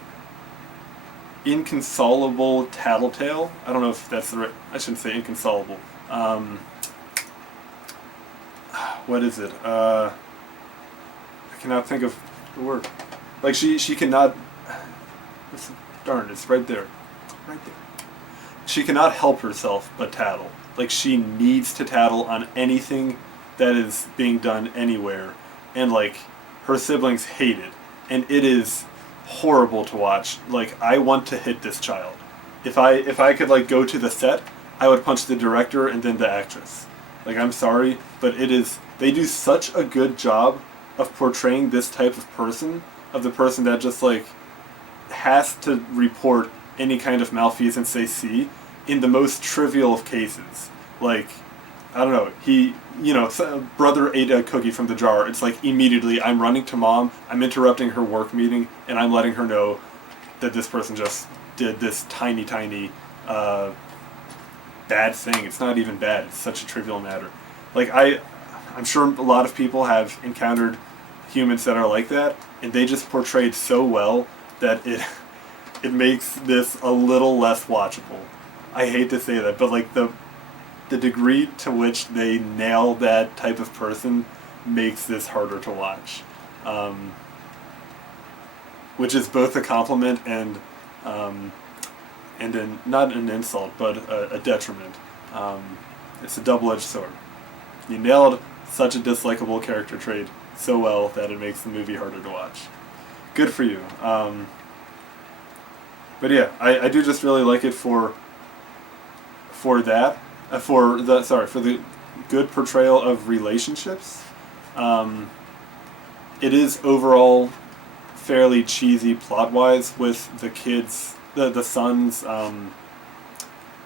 inconsolable tattletale. I don't know if that's the right... I shouldn't say inconsolable. What is it? I cannot think of the word. Like, she cannot... Darn, it's right there. Right there. She cannot help herself but tattle. Like, she needs to tattle on anything that is being done anywhere. And, like, her siblings hate it. And it is horrible to watch. Like, I want to hit this child. If I could like go to the set, I would punch the director and then the actress. Like, I'm sorry, but they do such a good job of portraying this type of person, of the person that just like has to report any kind of malfeasance they see in the most trivial of cases. Like, I don't know, brother ate a cookie from the jar. It's like immediately I'm running to mom, I'm interrupting her work meeting, and I'm letting her know that this person just did this tiny bad thing. It's not even bad. It's such a trivial matter. Like, I'm sure a lot of people have encountered humans that are like that, and they just portrayed so well that it makes this a little less watchable. I hate to say that, but like the degree to which they nail that type of person makes this harder to watch, which is both a compliment and not an insult, but a detriment. It's a double-edged sword. You nailed such a dislikable character trait so well that it makes the movie harder to watch. Good for you. But yeah, I do just really like it for the good portrayal of relationships. It is overall fairly cheesy plot-wise with the kids, the son's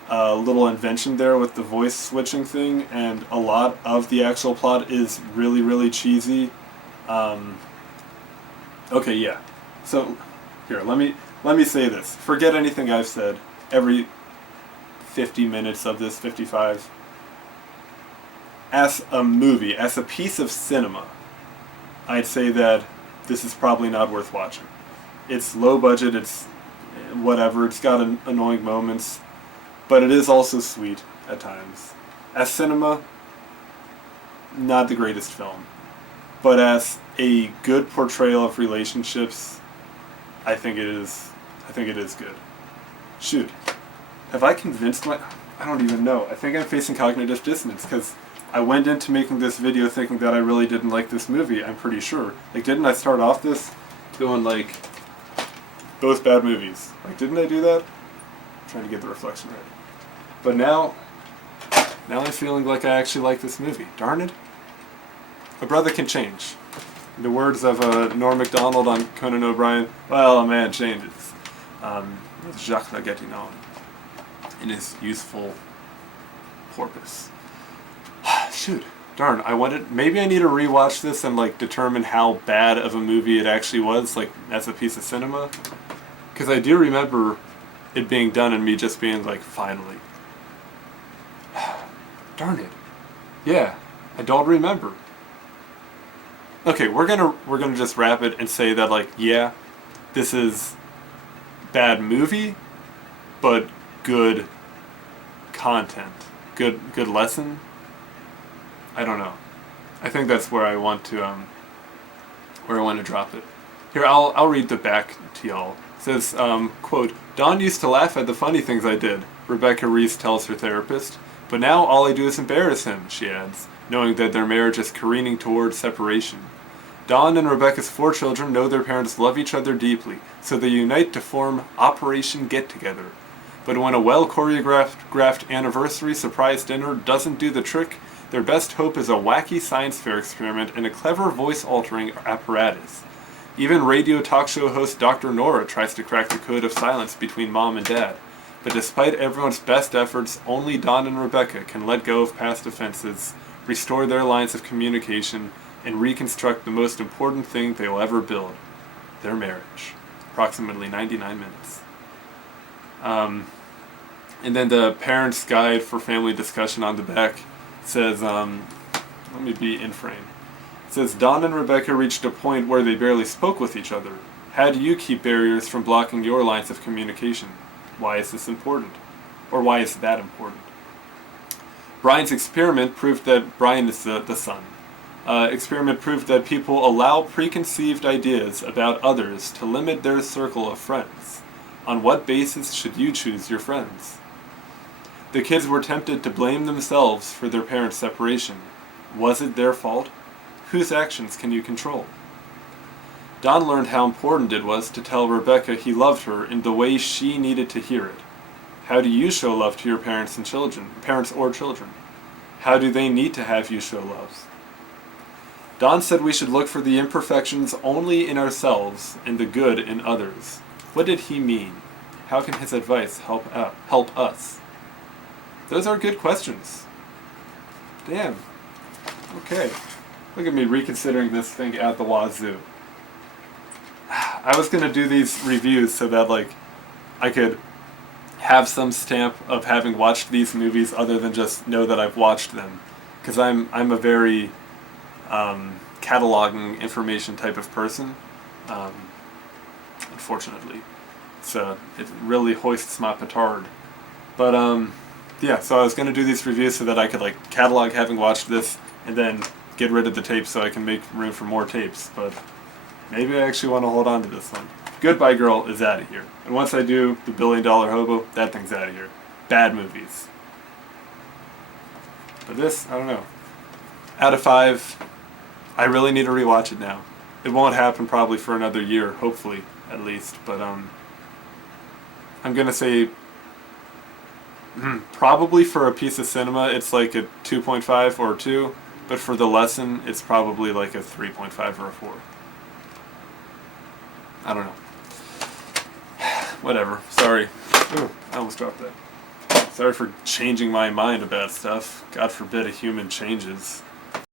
little invention there with the voice switching thing, and a lot of the actual plot is really, really cheesy. Okay, yeah. So here, let me say this. Forget anything I've said. Every 50 minutes of this, 55. As a movie, as a piece of cinema, I'd say that this is probably not worth watching. It's low budget, it's whatever, it's got annoying moments, but it is also sweet at times. As cinema, not the greatest film. But as a good portrayal of relationships, I think it is good. Shoot. Have I convinced I don't even know. I think I'm facing cognitive dissonance, because I went into making this video thinking that I really didn't like this movie, I'm pretty sure. Like, didn't I start off this going like, both bad movies? Like, didn't I do that? I'm trying to get the reflection right. But now I'm feeling like I actually like this movie. Darn it. A brother can change. In the words of Norm Macdonald on Conan O'Brien, well, a man changes. With Jacques Laguettinon in his youthful porpoise. Shoot, darn, maybe I need to rewatch this and like determine how bad of a movie it actually was, like as a piece of cinema. Because I do remember it being done and me just being like, finally. Darn it. Yeah, I don't remember. Okay, we're gonna just wrap it and say that like, yeah, this is bad movie, but good content. Good lesson. I don't know. I think that's where I want to drop it. Here, I'll read the back to y'all. It says, quote, Dawn used to laugh at the funny things I did, Rebecca Reese tells her therapist, but now all I do is embarrass him, she adds, knowing that their marriage is careening toward separation. Dawn and Rebecca's 4 children know their parents love each other deeply, so they unite to form Operation Get Together. But when a well-choreographed anniversary surprise dinner doesn't do the trick, their best hope is a wacky science fair experiment and a clever voice-altering apparatus. Even radio talk show host Dr. Nora tries to crack the code of silence between mom and dad. But despite everyone's best efforts, only Dawn and Rebecca can let go of past offenses, restore their lines of communication, and reconstruct the most important thing they will ever build, their marriage. Approximately 99 minutes. And then the Parents' Guide for Family Discussion on the back says, let me be in frame. It says, Dawn and Rebecca reached a point where they barely spoke with each other. How do you keep barriers from blocking your lines of communication? Why is this important? Or why is that important? Brian's experiment proved that Brian is the son. Experiment proved that people allow preconceived ideas about others to limit their circle of friends. On what basis should you choose your friends? The kids were tempted to blame themselves for their parents' separation. Was it their fault? Whose actions can you control? Don learned how important it was to tell Rebecca he loved her in the way she needed to hear it. How do you show love to your parents or children? How do they need to have you show love? Don said we should look for the imperfections only in ourselves and the good in others. What did he mean? How can his advice help us? Those are good questions. Damn. Okay. Look at me reconsidering this thing at the wazoo. I was going to do these reviews so that, like, I could have some stamp of having watched these movies other than just know that I've watched them. Because I'm a very cataloging information type of person, unfortunately. So it really hoists my petard. But yeah, so I was going to do these reviews so that I could, like, catalog having watched this and then get rid of the tapes so I can make room for more tapes. But maybe I actually want to hold on to this one. Goodbye Girl is out of here. And once I do The $1 Billion Hobo, that thing's out of here. Bad movies. But this, I don't know. Out of 5, I really need to rewatch it now. It won't happen probably for another year, hopefully, at least. But I'm gonna say probably for a piece of cinema it's like a 2.5 or 2, but for the lesson it's probably like a 3.5 or a 4. I don't know. Whatever. Sorry. Ooh, I almost dropped that. Sorry for changing my mind about stuff. God forbid a human changes.